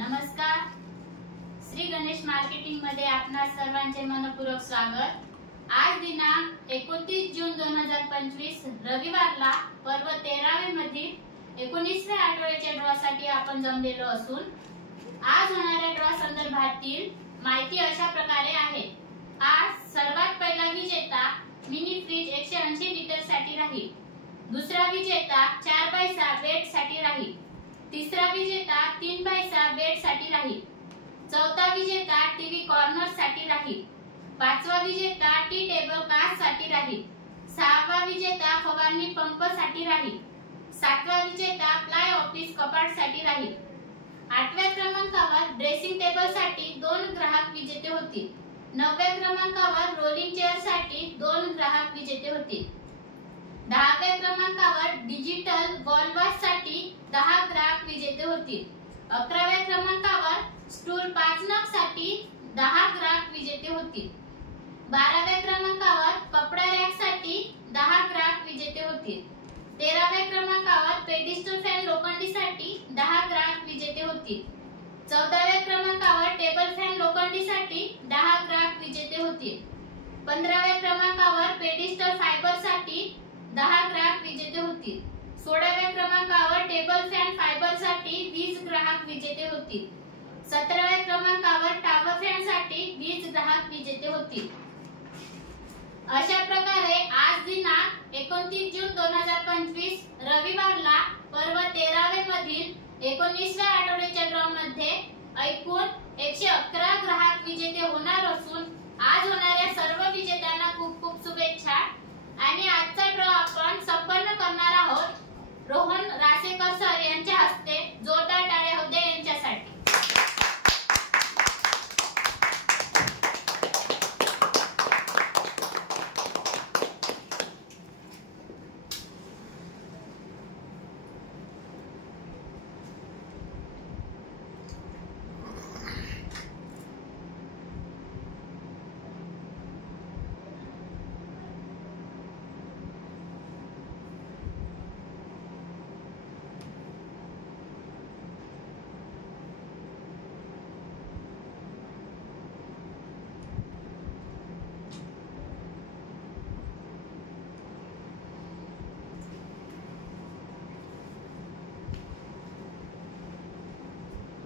नमस्कार. श्री गणेश मार्केटिंग मध्ये आपणा सर्वांचे मनपूर्वक स्वागत. आज दिनांक 29 जून 2025 रविवारला पर्व 13वे मधील 19व्या आठवड्याच्या ड्रॉ साठी आपण जमलेलो असून आज होणाऱ्या ड्रॉ संदर्भातील माहिती अशा प्रकारे आहे. आज सर्वात पहिला विजेता मिनी फ्रीज 180 लिटर साठी राहील. दुसरा विजेता 4x6 बेड साठी राहील. तिसरा विजेता 3x6 बेड साठी राहील. चौथा विजेता टीव्ही कॉर्नर साठी राहील. पाचवा विजेता टी टेबल कास्ट साठी राहील. सहावा विजेता फवारणी पंप साठी राहील. सातवा विजेता प्लाय ऑफिस कपाट साठी राहील. आठव्या क्रमांकावर ड्रेसिंग टेबल साठी 2 ग्राहक विजेते होतील. 9व्या क्रमांकावर रोलिंग चेअर साठी 2 ग्राहक विजेते होतील. 10व्या क्रमांकावर डिजिटल वॉलवॉच साठी 10 ग्राहक विजेते होतील. 11व्या क्रमांकावर स्टूल 5 नग साठी 10 ग्राहक विजेते होतील. 12व्या क्रमांकावर कपडा रॅक साठी 10 ग्राहक विजेते होतील. 13व्या क्रमांकावर पेडिस्टल फॅन लोखंडी साठी 10 ग्राहक विजेते होतील. 14व्या क्रमांकावर टेबल फॅन लोखंडी साठी 10 ग्राहक विजेते होतील. 15व्या क्रमांकावर पेडिस्टल फायबर साठी 10 ग्राहक विजेते होतील. 16व्या क्रमांकावर टेबल फॅन फायबर साठी 20 ग्राहक विजेते होतील. 17व्या क्रमांकावर टावर फॅन साठी 20 ग्राहक विजेते होतील. अशा प्रकारे आज दिनांक 29 जून 2025 रविवारला पर्व 13वे मधील 19व्या आठवड्याच्या ड्रॉ मध्ये एकूण 111 ग्राहक विजेते होणार असून आज होणाऱ्या सर्व विजेत्यांना खूप खूप शुभेच्छा. आणि आजचा ड्रॉ आपण संपन्न करणार आहोत रोहन रासेकर सर यांच्या हस्ते. जोरदार टाळ्या होऊ द्या यांच्यासाठी.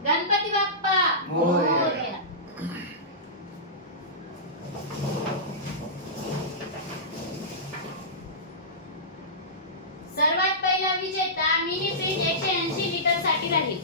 गणपती बाप्पा मोरया. सर्वात पहिला विजेता मिनी फ्रीज 180 लिटर साठी राहील.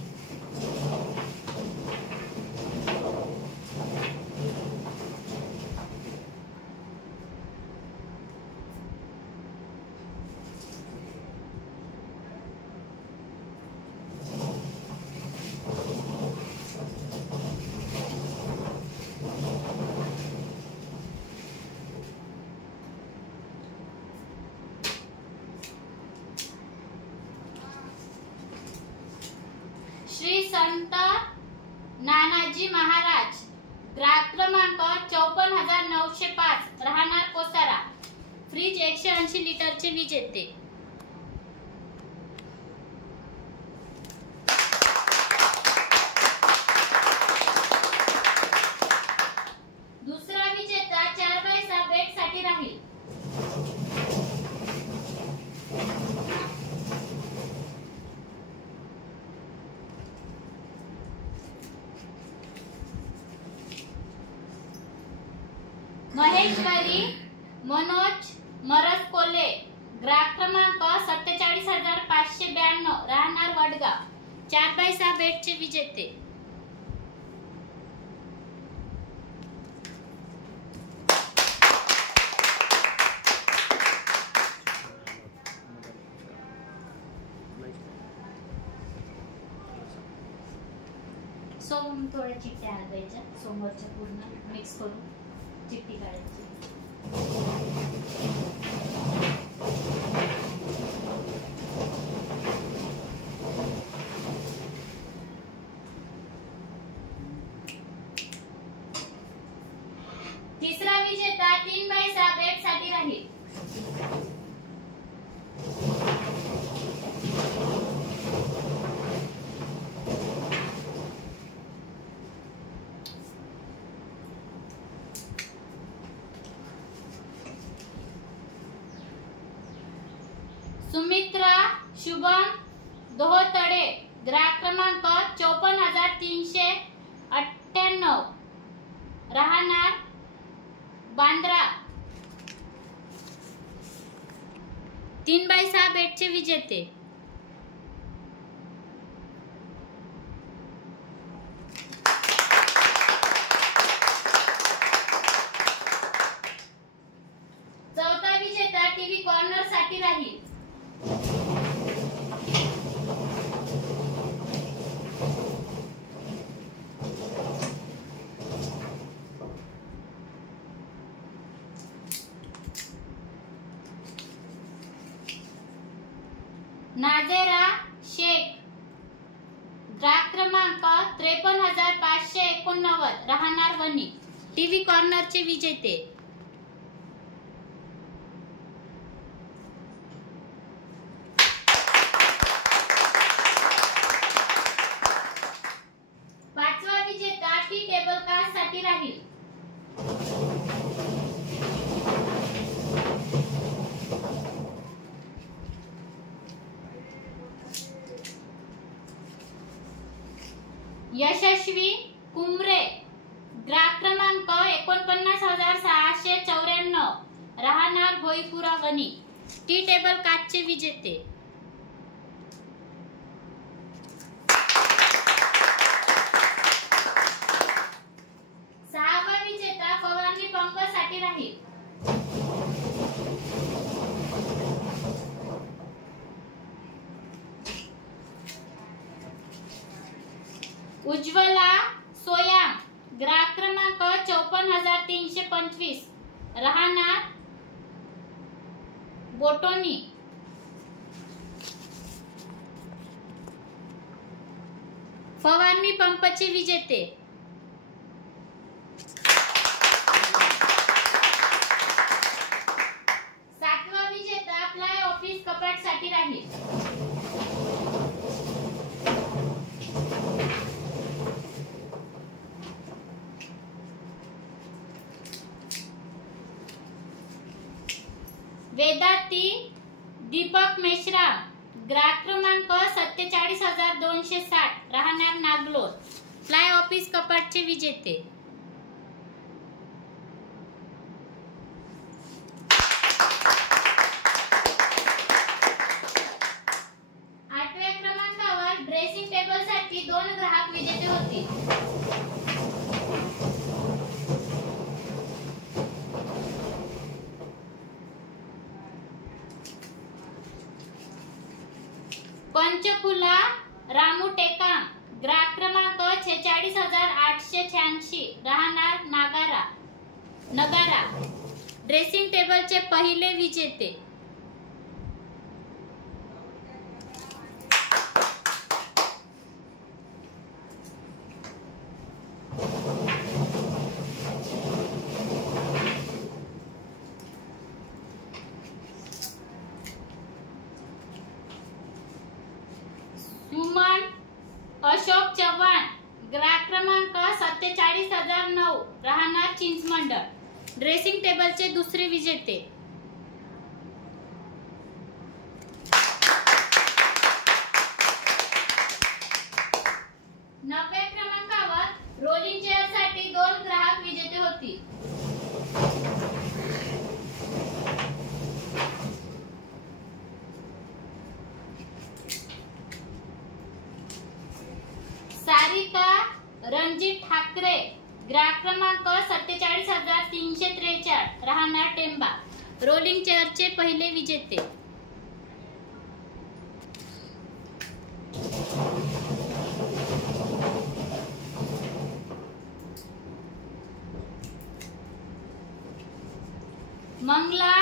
श्री संत नानाजी महाराज, ग्राहक क्रमांक 54,905, राहणार कोसारा, फ्रीज 180 लिटरचे विजेते. दुसरा विजेता 4x6 बेड साठी राहील. महेश्वरी मनोज मरस कोल्हे, ग्राहक क्रमांक 47,592, राहणार वडगाव, 4x6 बेडचे विजेते. थोड्या चिठ्ठ्या हलवायच्या, समोरच्या पूर्ण मिक्स करून चिट्टी काढायची. तिसरा विजेता 3x6 बेड साठी राहील. सुमित्रा शुभम दोहतडे ग्राहक क्रमांक 54,398 राहणार बांद्रा 3x6 बेटचे विजेते. चौथा विजेता टीव्ही कॉर्नर साठी राहील. नाझेरा शेख ग्राहक क्रमांक 53,589 राहणार वणी टीव्ही कॉर्नरचे विजेते. पाचवा विजेता टी टेबल कार्ड साठी राहील. यशस्वी कुमरे ग्राहक क्रमांक 49,694 राहणार भोईपुरा वणी टी टेबल काचचे विजेते. सहावा विजेता फवारणी पंप साठी राहील. उज्ज्वला सोयाम ग्राहक क्रमांक 54,325 राहणार बोटोनी. फवारणी पंपचे विजेते. सातवा विजेता फ्लाय ऑफिस कपाट साठी राहील. वेदाती दीपक मेश्राम ग्राहक क्रमांक 47,260 राहणार नागलोर फ्लाय ऑफिस कपाटचे विजेते. आठव्या क्रमांकावर ड्रेसिंग टेबल साठी 2 ग्राहक विजेते होतील. पंचकुला रामू टेकाम ग्राहक क्रमांक 46,886 राहणार नगारा ड्रेसिंग टेबलचे पहिले विजेते. सुमन अशोक चव्हाण ग्राहक क्रमांक 47,009 राहणार चिंचमंडळ ड्रेसिंग टेबलचे दुसरे विजेते. नवव्या क्रमांकावर रोलिंग चेअर साठी 2 ग्राहक विजेते होतील. सारिका रणजित ठाकरे ग्राहक क्रमांक 47,343 राहणार टेंबा रोलिंग चेअरचे पहिले विजेते. मंगला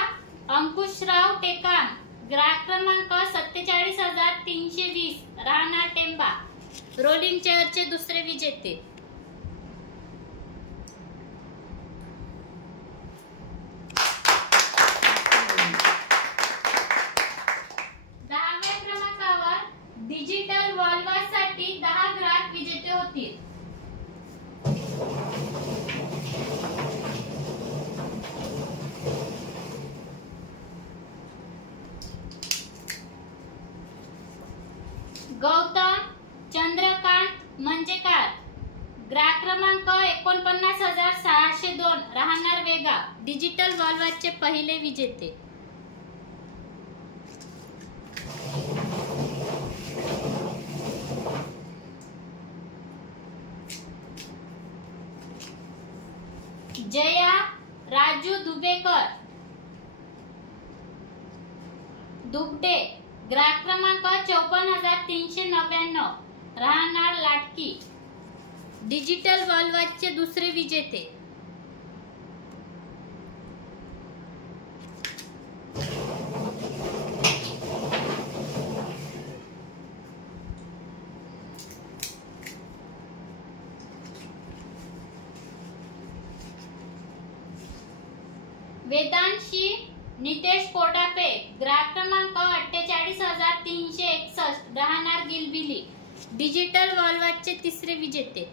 अंकुशराव टेकाम ग्राहक क्रमांक 47,320 राहणार टेंबा रोलिंग चेअरचे दुसरे विजेते. दहाव्या क्रमांकावर डिजिटल वॉल्वास साठी 10 ग्राहक विजेते होतील. गौतम चंद्रकांत मंजेकार, ग्राहक क्रमांक 49,602, राहणार वेगाव, डिजिटल वॉलवॉचचे पहिले विजेते. जया राजू दुबेकर, दुबडे, ग्राहक क्रमांक 54,399, राहणार लाटकी, डिजिटल वॉलवॉचचे दुसरे विजेते. वेदांशी नितेश कोडापे, ग्राहक क्रमांक 48,361, राहणार गिलबिली, डिजिटल वॉलवॉचचे तिसरे विजेते.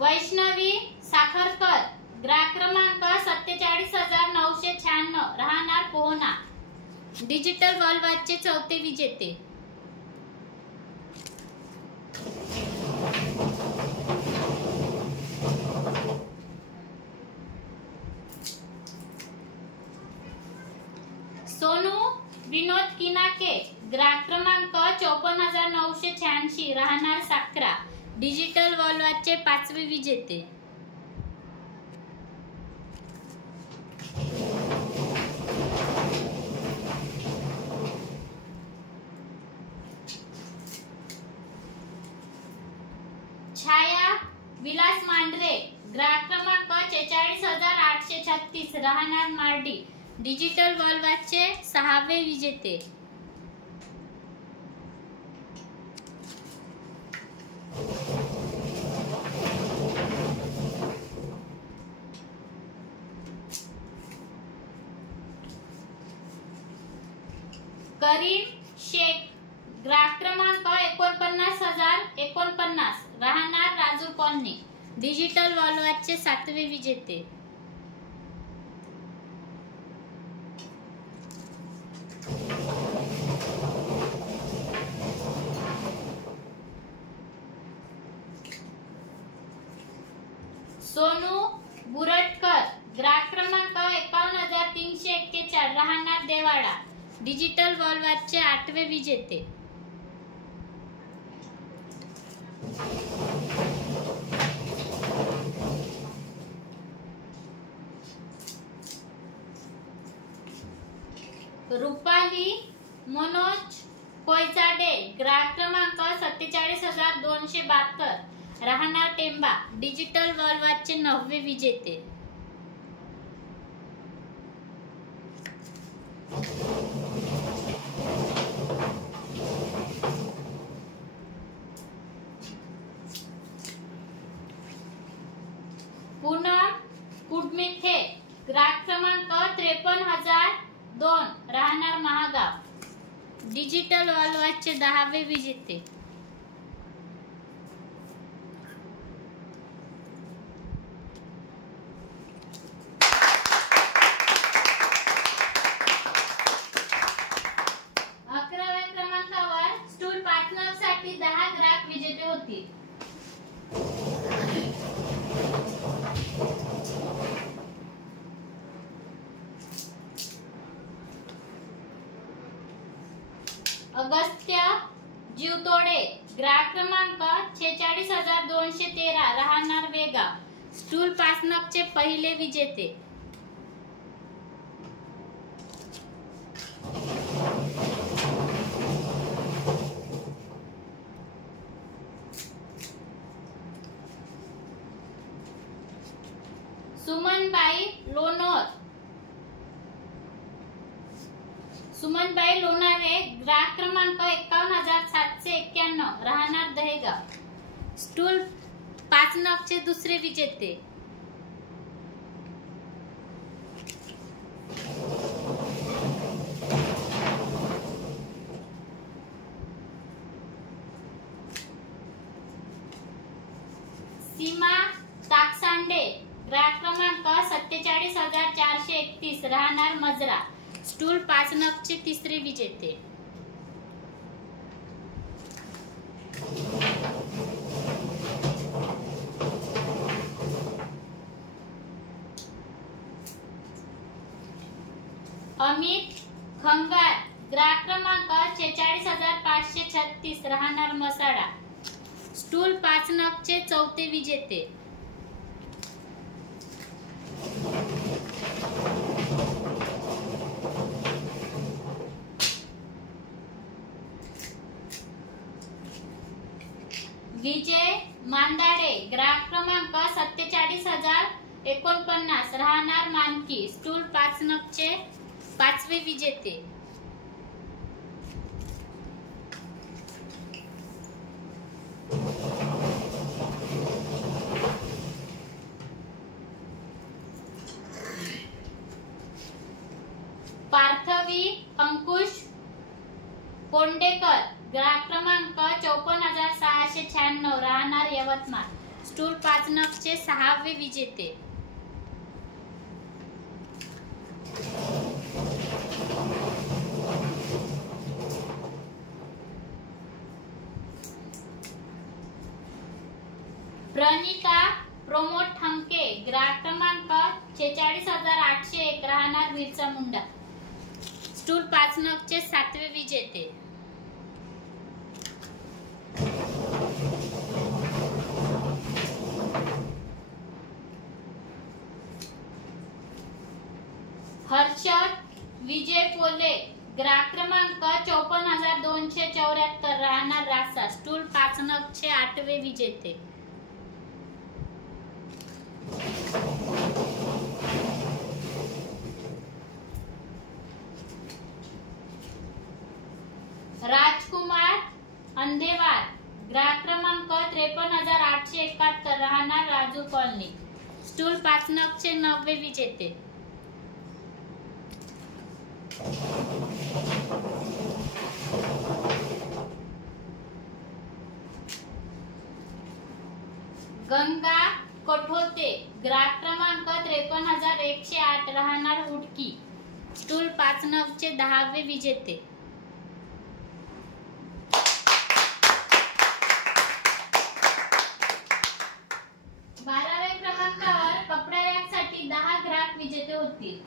वैष्णवी साखरकर, ग्राहक क्रमांक 47,996, राहणार पोहना, डिजिटल वॉलवॉचचे चौथे विजेते. सोनू विनोद किनाके, ग्राहक क्रमांक 54,986, राहणार साखरा, डिजिटल वॉलवॉचचे पाचवे विजेते. छाया विलास मांढरे, ग्राहक क्रमांक 46,836, राहणार मार्डी, डिजिटल वॉलवॉचचे सहावे विजेते. करीम शेख, ग्राहक क्रमांक 49,049, राहणार राजूर कॉलनी, डिजिटल वॉलवॉचचे सातवे विजेते. सोनू बुरटकर, ग्राहक क्रमांक 51,341, राहणार देवाडा, डिजिटल वॉलवॉचचे आठवे विजेते. रुपाली मनोज कोयचाडे, ग्राहक क्रमांक 47,272, राहणार टेंबा, डिजिटल वॉलवॉचचे नववे विजेते. पूनम कुडमिथे, ग्राहक क्रमांक 53,002, राहणार महागाव, डिजिटल वॉलवॉचचे 10वे विजेते. अगस्त्य जीवतोडे, ग्राहक क्रमांक 46,213, राहणार वेगाव, स्टूल पासनकचे पहिले विजेते. सुमनबाई लोणारे, ग्राहक क्रमांक 51,791, राहणार दहेगाव, स्टूल 5 नगचे दुसरे विजेते. सीमा ताकसांडे ग्राहक क्रमांक 47,431 राहणार मजरा, स्टूल 5 नगचे तिसरे विजेते. अमित खंगार ग्राहक क्रमांक 46,536 राहणार मसाडा, स्टूल 5 नगचे चौथे विजेते. विजय मांदाडे ग्राहक क्रमांक 47,049 राहणार मानकी, स्टूल 5 नगचे 5वे विजेते. पार्थवी अंकुश कोंडेकर ग्राहक क्रमांक 54,696 राहणार यवतमाळ, स्टूल 5 नगचे 6वे विजेते. प्रणिता प्रमोद ठमके ग्राहक क्रमांक 46,801 राहणार बिरसा मुंडा, स्टूल 5 नगचे 7वे विजेते. हर्षद विजय पोले ग्राहक क्रमांक 54,274 राहणार रासा, स्टूल 5 नगचे 8वे विजेते. राजकुमार अंधेवार ग्राहक क्रमांक 53,871 राहणार राजू कॉलनी, स्टूल 5 नगचे 9वे विजेते. गंगा कठोते ग्राहक क्रमांक 53,108 राहणार हुडकी, स्टूल 5 नगचे 10वे विजेते. कपडा रॅक साठी 10 ग्राहक विजेते होतील.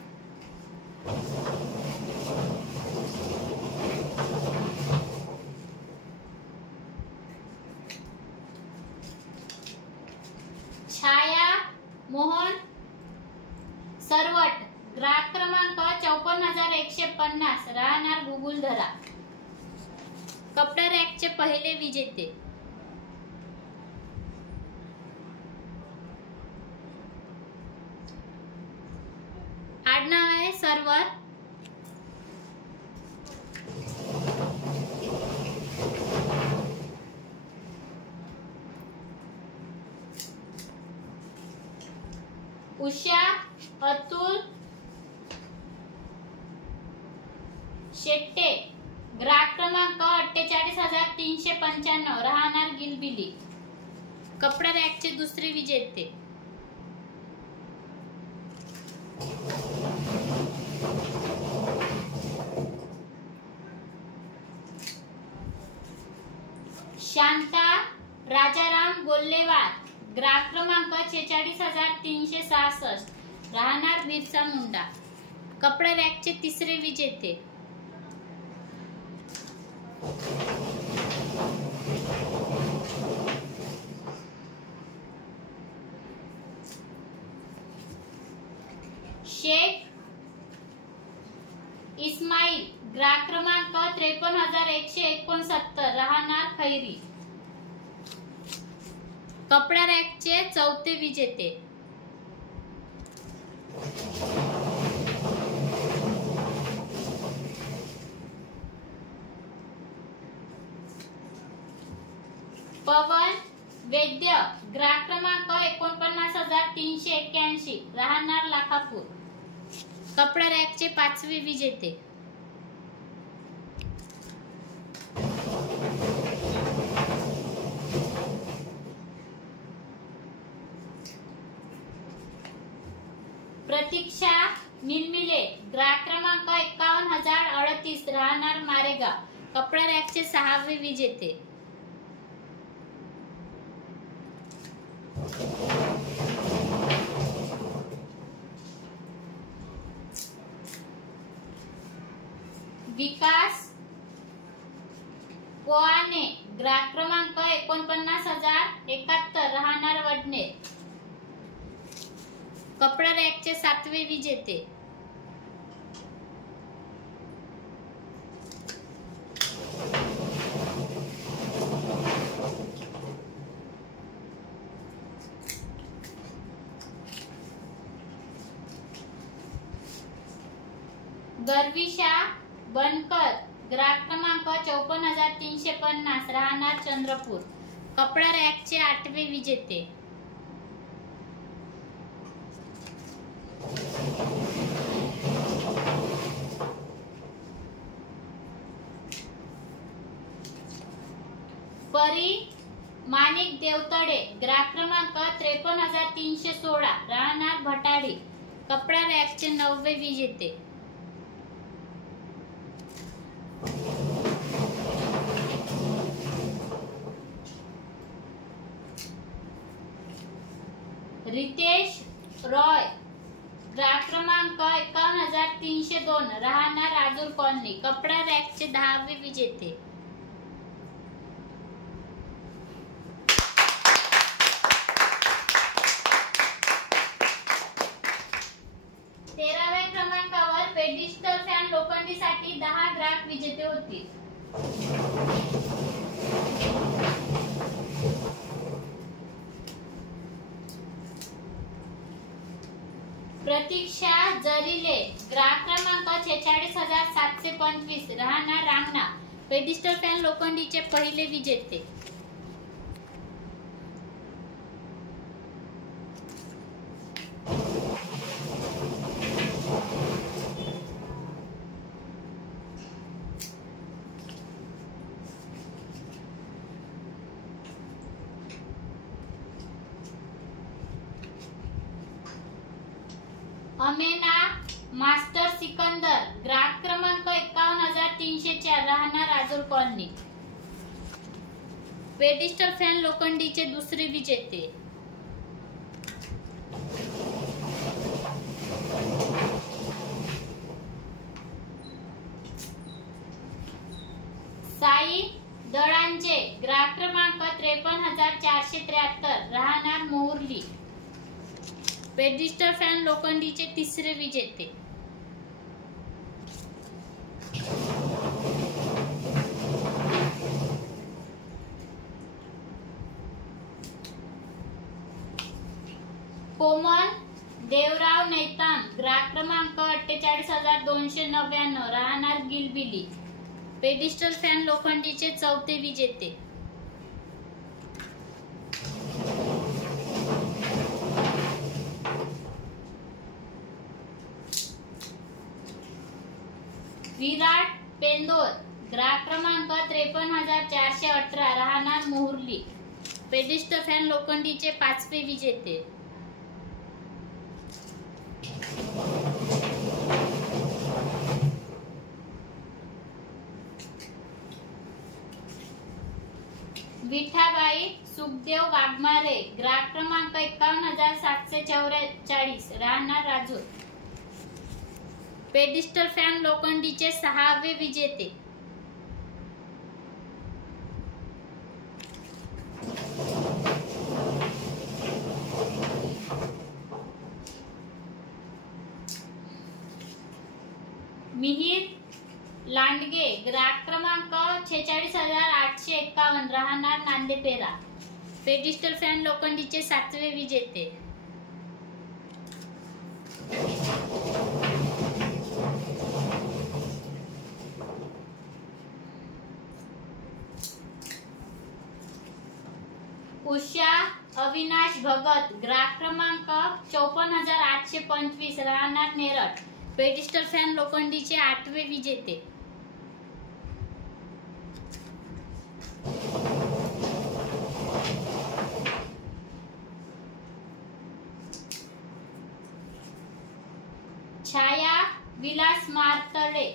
छाया मोहन सरवट ग्राहक क्रमांक 54,150 राहणार गुगुलधरा, कपडा रॅकचे पहिले विजेते. आडनाव आहे सरवर. उषा अतुल शेट्टे ग्राहक क्रमांक 48,395 राहणार गिलबिली, कपडा रॅकचे दुसरे विजेते. शांता राजाराम गोल्लेवार ग्राहक क्रमांक 46,366 राहणार बिरसा मुंडा, कपडा रॅकचे तिसरे विजेते. शेख इस्माईल ग्राहक क्रमांक 53,169 राहणार खैरी, कपडा रॅकचे चौथे विजेते. पवन वैद्य ग्राहक क्रमांक 49,381 राहणार लाखापूर, कपडा रॅकचे 5वे विजेते. प्रतीक्षा निलमिले ग्राहक क्रमांक 51,038 राहणार मारेगाव, कपडा रॅकचे 6वे विजेते. विकास कोआने ग्राहक क्रमांक 49,071 राहणार वडने, कपडा रॅकचे 7वे विजेते. गर्विशा बनकर ग्राहक क्रमांक 54,350 राहणार चंद्रपूर, कपडा रॅकचे 8वे विजेते. परी माणिक देवतडे ग्राहक क्रमांक 53,316 राहणार भटाडी, कपडा रॅकचे 9वे विजेते. रितेश रॉय ग्राहक क्रमांक 51,302 राहणार राजूर कॉलनी, कपडा रॅकचे 10वे विजेते. तेराव्या क्रमांकावर पेडिस्टल फॅन लोखंडीसाठी 10 ग्राहक विजेते होतील. प्रतीक्षा जरिले ग्राहक क्रमांक 46,725 राहणार रांगणा, पेडिस्टल फॅन लोखंडीचे 1ले विजेते. अमेना मास्टर सिकंदर ग्राहक क्रमांक 51,304 राहणार राजूर कॉलनी, पेडिस्टल फॅन लोखंडीचे 2रे विजेते. साई दळांचे ग्राहक क्रमांक 53,473 राहणार मोहर्ली, पेडिस्टल फॅन लोखंडीचे 3रे विजेते. कोमल देवराव नैतान ग्राहक क्रमांक 48,299 राहणार गिलबिली, पेडिस्टल फॅन लोखंडीचे 4थे विजेते. विराट पेंदोर ग्राहक क्रमांक 53,418 राहणार मोहर्ली, पेडिस्टल फॅन लोखंडीचे 5वे विजेते. विठाबाई सुखदेव वाघमारे ग्राहक क्रमांक 51,744 राहणार राजूर, पेडिस्टल फॅन लोखंडीचे 6वे विजेते. मिहिर लांडगे ग्राहक क्रमांक 46,851 राहणार नांदेपेरा, पेडिस्टल फॅन लोखंडीचे 7वे विजेते. उषा अविनाश भगत ग्राहक क्रमांक 54,825 राहणार नेरळ, पेडिस्टल फॅन लोखंडीचे 8वे विजेते. विलास मारतळे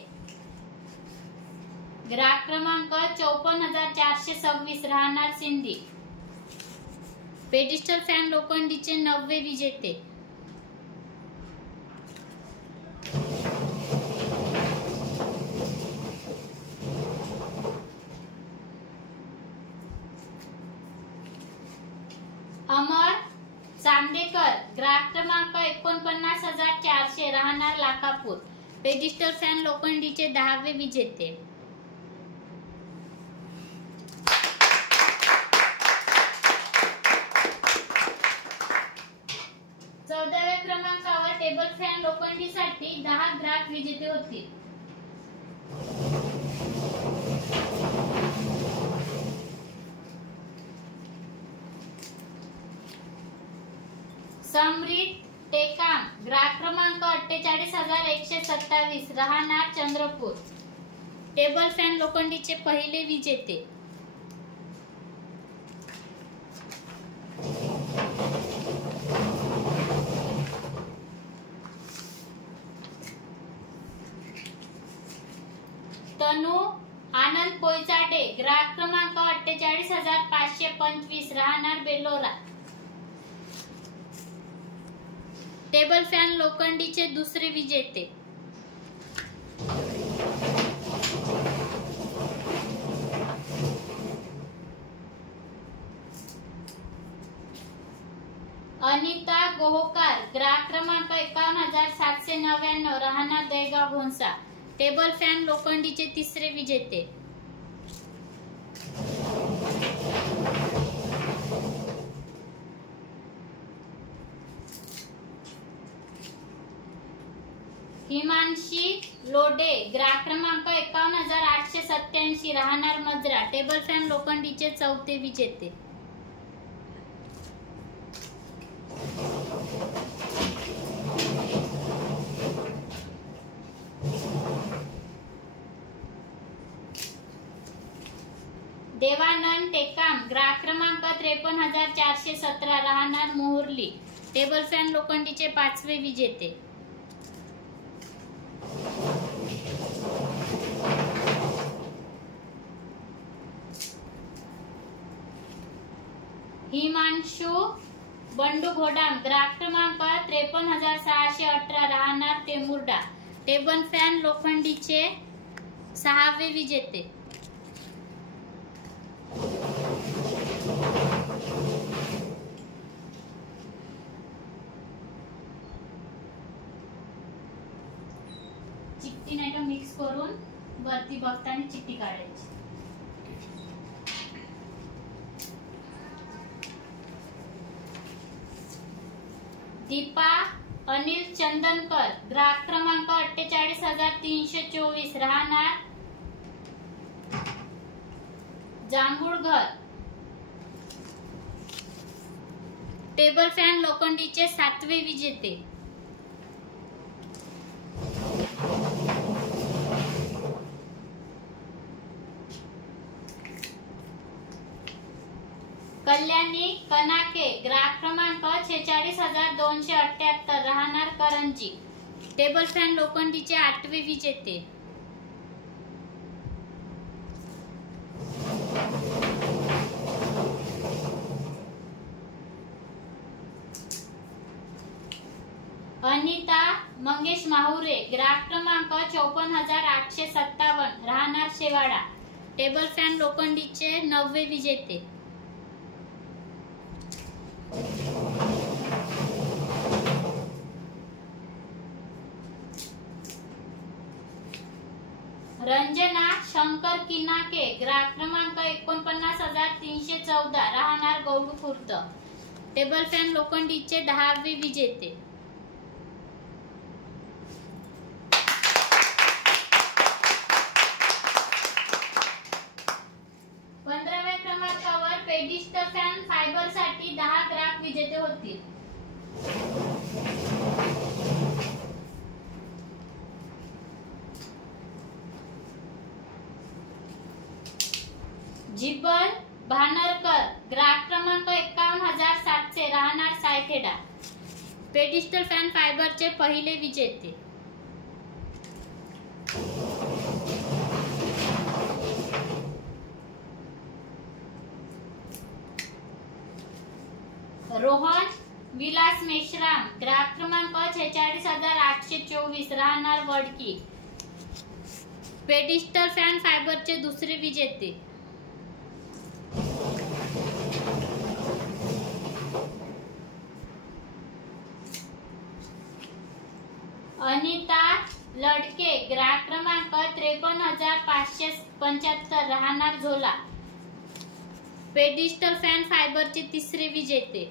ग्राहक क्रमांक 54,426 राहणार सिंधी। पेडिस्टल फॅन लोखंडीचे 9वे विजेते। अमर चांदेकर ग्राहक क्रमांक 49,400 राहणार लाखापूर। पेडिस्टल फॅन लोखंडीचे 10वे विजेते। क्रमांकावर टेबल फॅन लोखंडीसाठी 10 ग्राहक विजेते होतील। समरीत टेकाम ग्राहक क्रमांक 48,127 राहणार चंद्रपूर। टेबल फॅन लोखंडीचे पहिले विजेते। तनु आनंद पोयचाटे ग्राहक क्रमांक 48,525 राहणार बेलोरा। टेबल फॅन लोखंडीचे दुसरे विजेते। अनिता गोहोकार ग्राहक क्रमांक 51,799 राहणार दहेगाव भोंसा। टेबल फॅन लोखंडीचे तिसरे विजेते। हिमांशी लोडे ग्राहक क्रमांक 51,887 राहणार मजरा। टेबल फॅन लोखंडीचे चौथे विजेते। देवानंद टेकाम ग्राहक क्रमांक 53,417 राहणार मोहर्ली। टेबल फॅन लोखंडीचे 5वे विजेते। हिमांशु बंडू घोडाम ग्राहक क्रमांक 53,618 राहणार टेमुर्डा। टेबल फॅन लोखंडीचे 6वे विजेते। चिठ्ठी नाही मिक्स करून वरती बघताना चिठ्ठी काढायची। दीपा अनिल चंदनकर ग्राहक क्रमांक 48,324 राहणार जांभूळघर। टेबल फॅन लोखंडीचे 7वे विजेते। कल्याणी कनाके ग्राहक क्रमांक 46,278 राहणार करंजी। टेबल फॅन लोखंडीचे 8वे विजेते। अनिता मंगेश माहुरे ग्राहक क्रमांक 54,857 राहणार शेवाडा। टेबल फॅन लोखंडीचे 9वे विजेते। रंजना शंकर किनाके ग्राहक क्रमांक 49,314 राहणार गौडू खुर्द। टेबल फॅन लोखंडीचे 10वे विजेते। क्रमांकावर पेडिस्टल फॅन फायबर साठी 10 ग्राहक विजेते होतील। जिब्बल भानरकर ग्राहक क्रमांक 51,700 राहणार सायखेडा। पेडिस्टल फॅन फायबरचे पहिले विजेते। रोहन विलास मेश्राम, ग्राहक क्रमांक 46824, राहणार वडकी, पेडिस्टल फॅन फायबरचे दुसरे विजेते. अनिता लडके, ग्राहक क्रमांक 53575, राहणार झोला, पेडिस्टल फॅन फायबरचे तिसरे विजेते.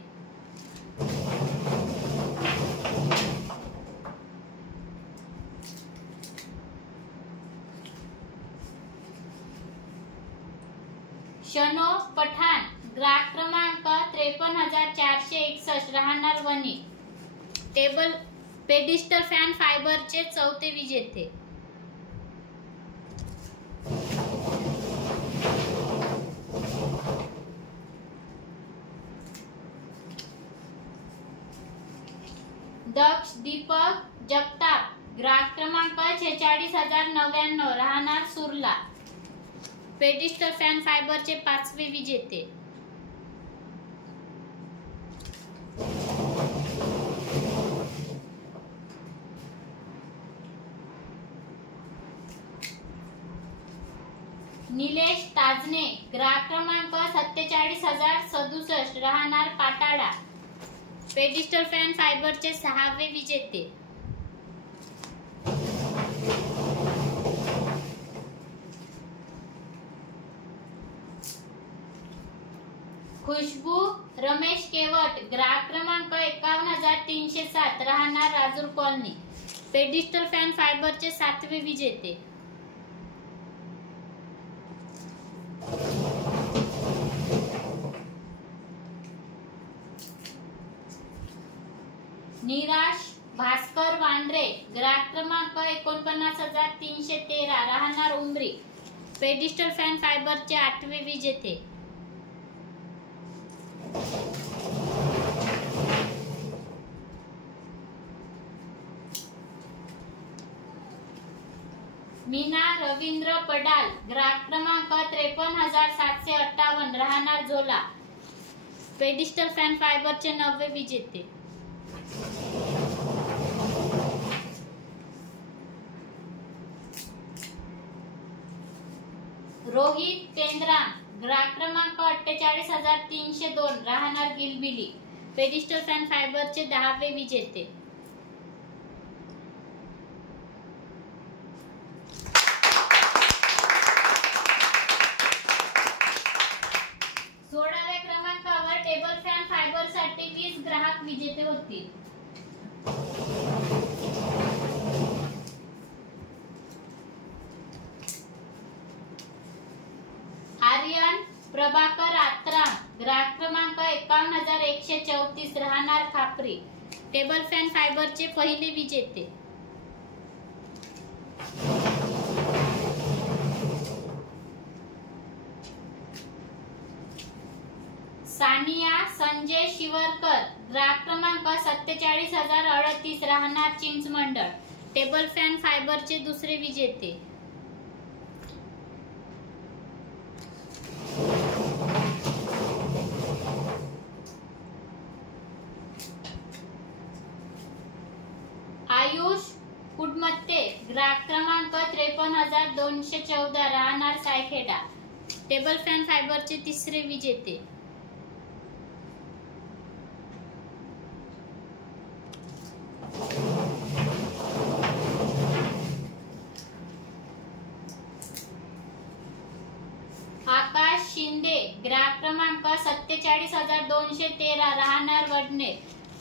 शनो पठाण, ग्राहक क्रमांक 53461, राहणार वणी, पेडिस्टल फॅन फायबरचे चौथे विजेते. दक्ष दीपक जगताप, ग्राहक क्रमांक 46099, राहणार सुरला, पेडिस्टल फॅन फायबरचे पाचवे विजेते. निलेश ताजने, ग्राहक क्रमांक 47067, राहणार पाटाडा, पेडिस्टल फॅन फायबरचे सहावे विजेते. खुशबू रमेश केवट, ग्राहक क्रमांक 51307, राहणार राजूर कॉलनी, पेडिस्टल फॅन फायबरचे सातवे विजेते. निराश भास्कर वांद्रे, ग्राहक क्रमांक 49313, राहणार उमरी, पेडिस्टल फॅन फायबरचे आठवे विजेते. मीना रवींद्र पडाल, ग्राहक क्रमांक 53758, राहणार झोला, पेडिस्टल फॅन फायबरचे नववे विजेते. रोहित केंद्राम, ग्राहक क्रमांक 48302, राहणार गिलबिली, पेडिस्टल फॅन फायबरचे 10वे विजेते. टेबल फॅन फायबर साठी 20 ग्राहक विजेते होतील. आर्यन प्रभाकर आत्राम, ग्राहक क्रमांक 51134, राहणार खापरी, टेबल फॅन फायबरचे पहिले विजेते. सानिया संजय शिवरकर, ग्राहक क्रमांक 47038, राहणार चिंचमंडळ, टेबल फॅन फायबरचे दुसरे विजेते. आयुष कुडमत्ते, ग्राहक क्रमांक 53214, राहणार सायखेडा, टेबल फॅन फायबरचे तिसरे विजेते. आकाश शिंदे, ग्राहक क्रमांक 47213, राहणार वडने,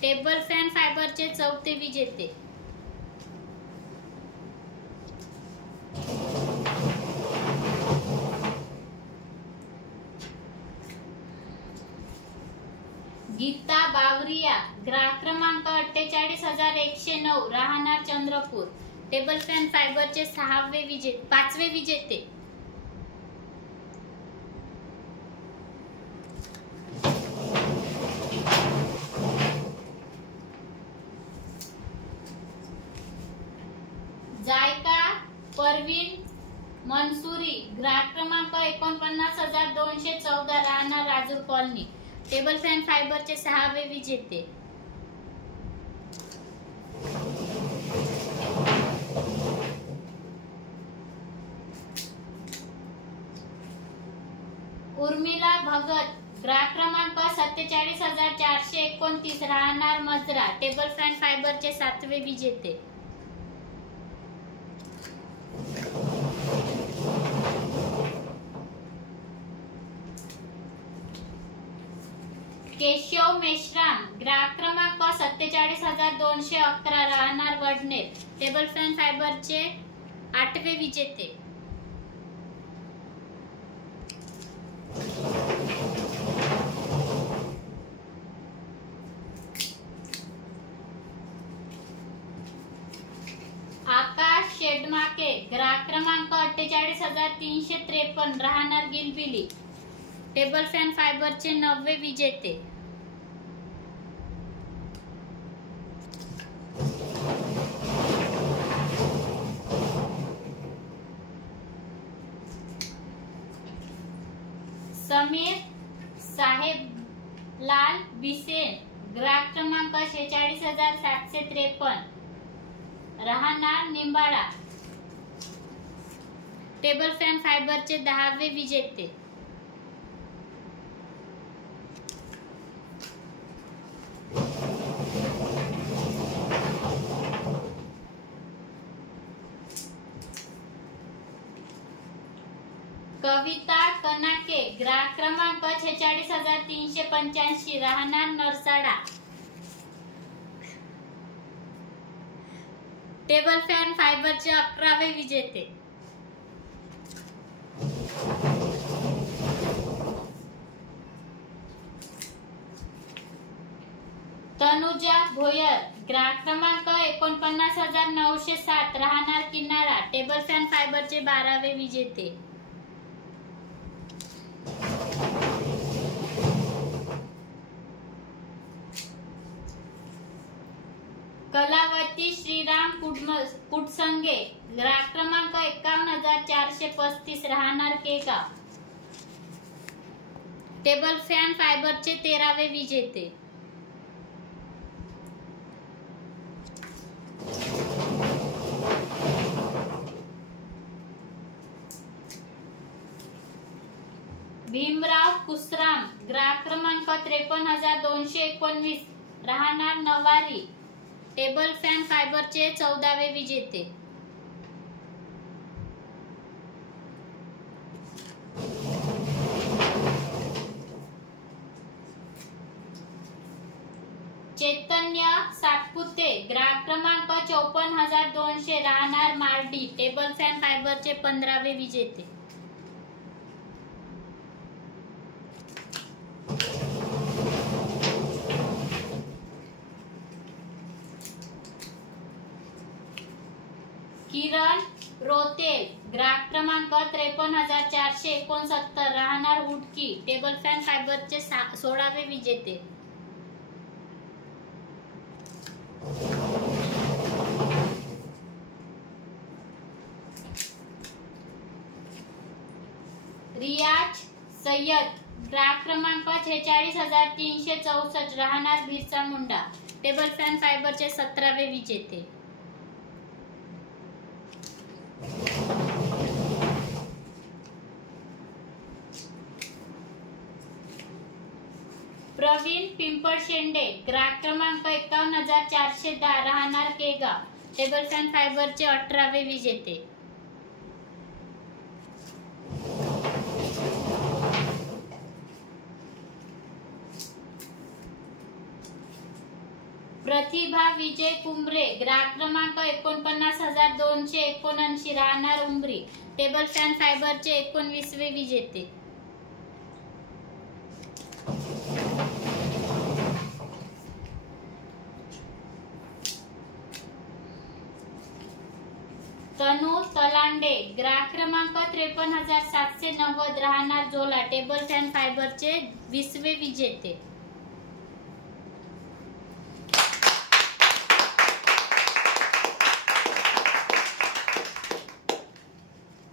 टेबल फॅन फायबरचे चौथे विजेते. गीता बावरिया, ग्राहक क्रमांक 48109, राहणार चंद्रपूर, टेबल फॅन फायबरचे पाचवे विजेते. जायका परवीन मनसुरी, ग्राहक क्रमांक 49214, राहणार राजूर कॉलनी, टेबल फॅन फायबरचे 6वे विजेते. उर्मिला भगत, ग्राहक क्रमांक 47,429, राहणार मजरा, टेबल फॅन फायबरचे 7वे विजेते. केशव मेश्राम, ग्राहक क्रमांक 47,211, राहणार वडनेर, टेबल फॅन फायबरचे 8वे विजेते. आकाश शेडमाके, ग्राहक क्रमांक 48,353, राहणार गिलबिली, टेबल फॅन फायबरचे 9वे विजेते. समीर साहेब लाल बिसेन, ग्राहक क्रमांक 46,753, राहणार निंबाळा, टेबल फॅन फायबरचे 10वे विजेते. कविता कनाके, ग्राहक क्रमांक 46,385, राहणार नरसाडा, टेबल फॅन फायबरचे 11वे विजेते. तनुजा भोयर, ग्राहक क्रमांक 49,907, राहणार किन्नाळा, टेबल फॅन फायबरचे 12वे विजेते. कलावती श्रीराम कुडसंगे, ग्राहक क्रमांक 51,435, राहणार केगाव, टेबल फॅन फायबरचे 13वे विजेते. भीमराव कुसराम, ग्राहक क्रमांक 53,219, राहणार नवारी, टेबल फॅन फायबरचे 14वे विजेते. चैतन्य सातपुते, ग्राहक क्रमांक 54,200, राहणार मार्डी, टेबल फॅन फायबरचे 15वे विजेते. किरण रोतेल, ग्राहक क्रमांक 53,469, राहणार उडकी, टेबल फॅन फायबरचे 16वे विजेते. रियाज सय्यद, ग्राहक क्रमांक 46,364, राहणार बिरसा मुंडा, टेबल फॅन फायबरचे 17वे विजेते. प्रवीण पिंपळशेंडे, ग्राहक क्रमांक 51,410, राहणार केगाव, टेबल फॅन फायबरचे 18वे विजेते. प्रतिभा विजय कुंभरे, ग्राहक क्रमांक 49,279, राहणार उंबरी, टेबल फॅन फायबरचे 19वे विजेते. तनु तलांडे, ग्राहक क्रमांक 53,790, राहणार झोला, टेबल फॅन फायबरचे 20वे विजेते.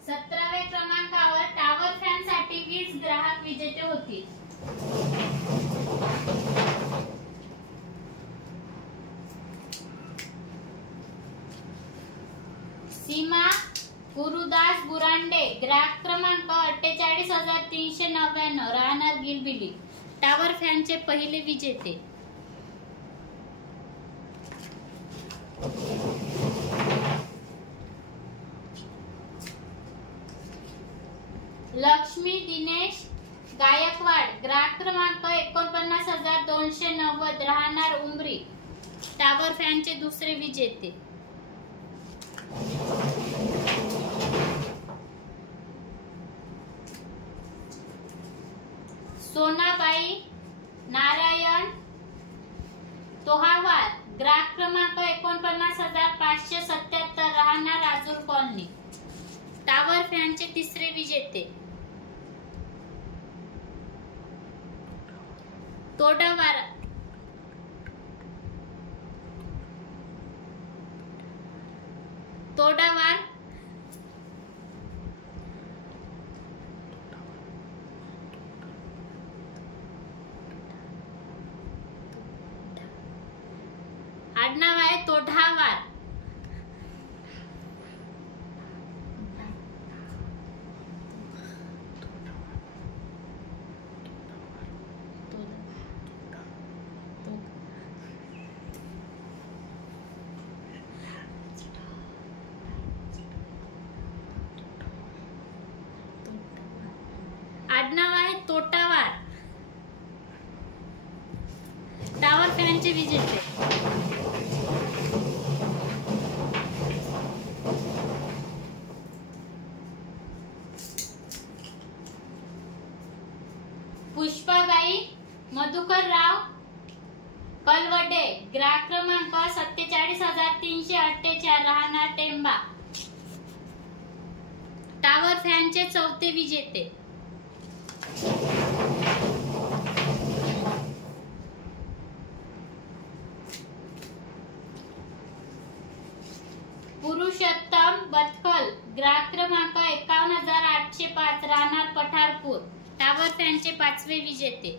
सतराव्या क्रमांकावर टॉवर फॅन साठी 20 ग्राहक विजेते होतील. सीमा गुरुदास बुरांडे ग्राहक क्रमांक 48,399 राहणार गिलबिली टावर फॅनचे पहिले विजेते. लक्ष्मी दिनेश गायकवाड ग्राहक क्रमांक 49,290 राहणार उमरी टावर फॅनचे दुसरे विजेते. सोनाबाई नारायण तोहावार ग्राहक क्रमांक 49,577 राहणार राजूर कॉलनी टावर फॅनचे तिसरे विजेते. तोडावार आडनाव आहे तोढावार. आडनाव आहे तोटावार टावर फॅनचे विजेते. पुष्पाबाई मधुकरराव कलवडे ग्राहक क्रमांक 47,348 राहणार टेंबा टावर फॅनचे चौथे विजेते. पुरुषोत्तम बतकल ग्राहक क्रमांक 51,805 राहणार पठारपूर टावर फॅनचे पाचवे विजेते.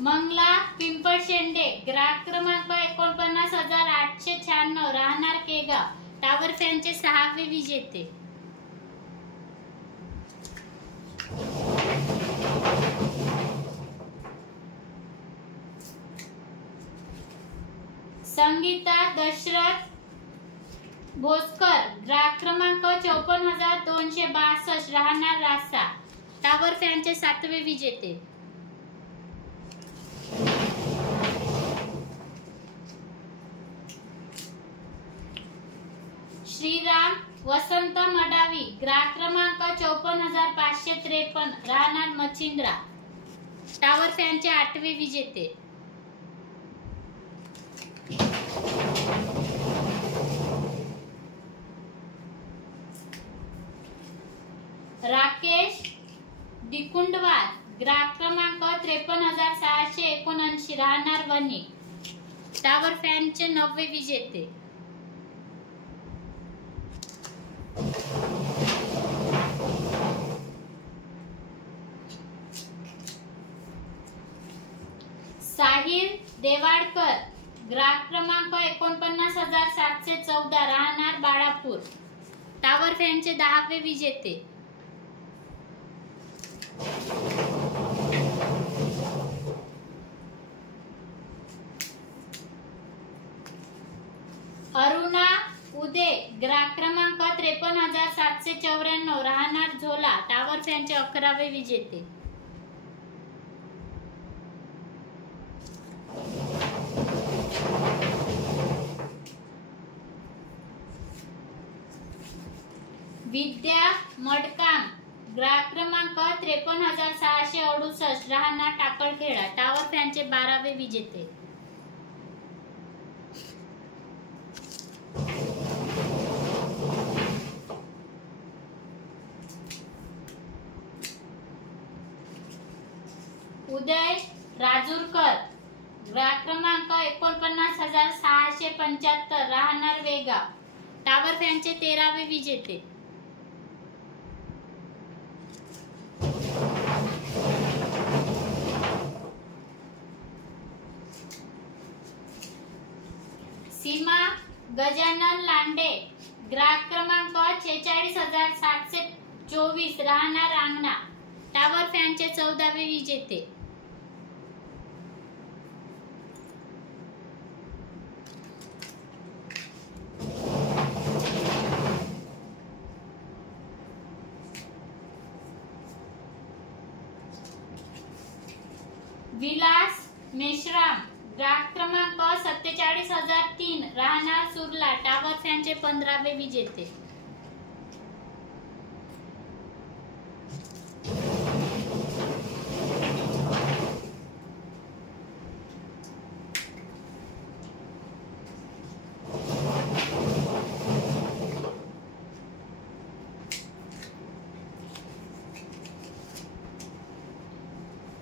मंगला पिंपळशेंडे ग्राहक क्रमांक 49,896 राहणार केगाव टावर फॅनचे सहावे विजेते. संगीता दशरथ भोसकर ग्राहक क्रमांक 54,262 राहणार रासा टावर फॅनचे सातवे विजेते. श्रीराम वसंत मडावी ग्राहक क्रमांक 54,553 राहणार मच्छिंद्रा टावर फॅनचे आठवे विजेते. राकेश दिकुंडवार ग्राहक क्रमांक 53,679 राहणार वणी टावर फॅनचे नववे विजेते. साहिल देवाडकर ग्राहक क्रमांक 49,714 राहणार बाळापूर टावर फॅनचे 10वे विजेते. अरुणा उदे ग्राहक क्रमांक 53,794 राहणार झोला टावर फॅनचे 11वे विजेते. विद्या मडकाम ग्राहक क्रमांक 53,668 राहणार टाकळखेडा टावर फॅनचे 12वे विजेते. उदय राजूरकर ग्राहक क्रमांक 49,675 राहणार वेगाव टावर फॅनचे 13वे विजेते. गजानन लांडे, ग्राहक क्रमांक 46,724, राहणार रांगणा, टावर फॅनचे 14वे विजेते. विलास मेश्राम, ग्राहक क्रमांक 47,003, राहणार सुरला, टावर फॅनचे 15वे विजेते.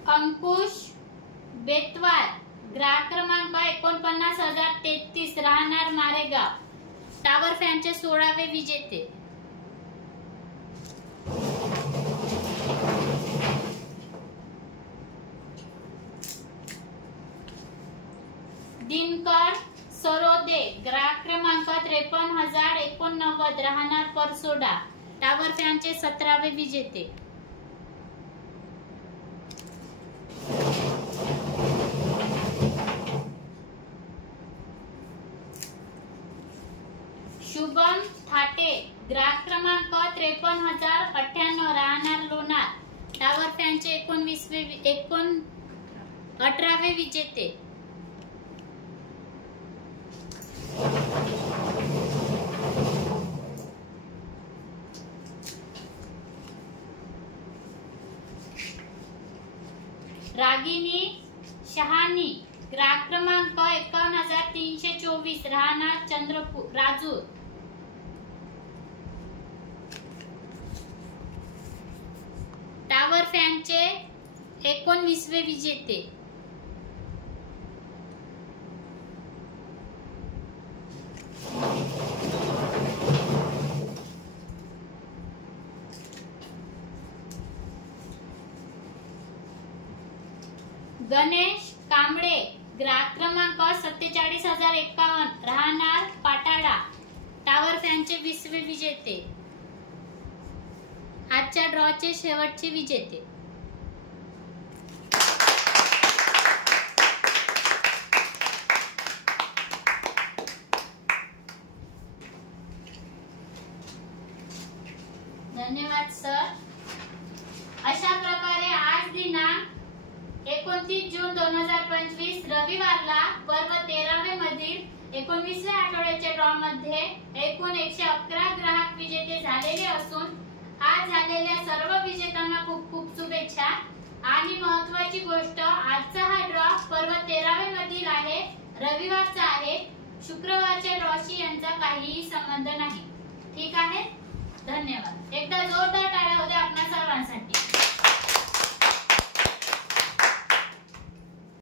अंकुश बेतवार, ग्राहक क्रमांक 49,033, राहणार मारेगाव, टावर फॅनचे 16वे विजेते. दिनकर सरोदे, ग्राहक क्रमांक 53,089, राहणार परसोडा, टावर फॅनचे 17वे विजेते. शुभम थाटे, ग्राहक क्रमांक 53,098, राहणार लोणार, टावर फॅनचे 18वे विजेते. रागिनी शहानी, ग्राहक क्रमांक 51,324, राहणार चंद्रपूर राजूर, टावर फॅनचे 19वे विजेते. गणेश कांबळे, ग्राहक क्रमांक 47,051, राहणार पाटाळा, टावर फॅनचे 20वे विजेते. आजच्या ड्रॉचे शेवटचे विजेते. धन्यवाद सर. अशा प्रकारे आज दिनांक 29 जून 2025 रविवारला पर्व 13वे मधील 19व्या आठवड्याच्या ड्रॉ मध्ये एकूण 111 ग्राहक विजेते झालेले असून आज झालेल्या सर्व विजेत्यांना खूप खूप शुभेच्छा. आणि महत्त्वाची गोष्ट, आजचा हा ड्रॉ पर्व 13वे मधील आहे, रविवारचा आहे. शुक्रवारच्या ड्रॉशी यांचा काहीही संबंध नाही.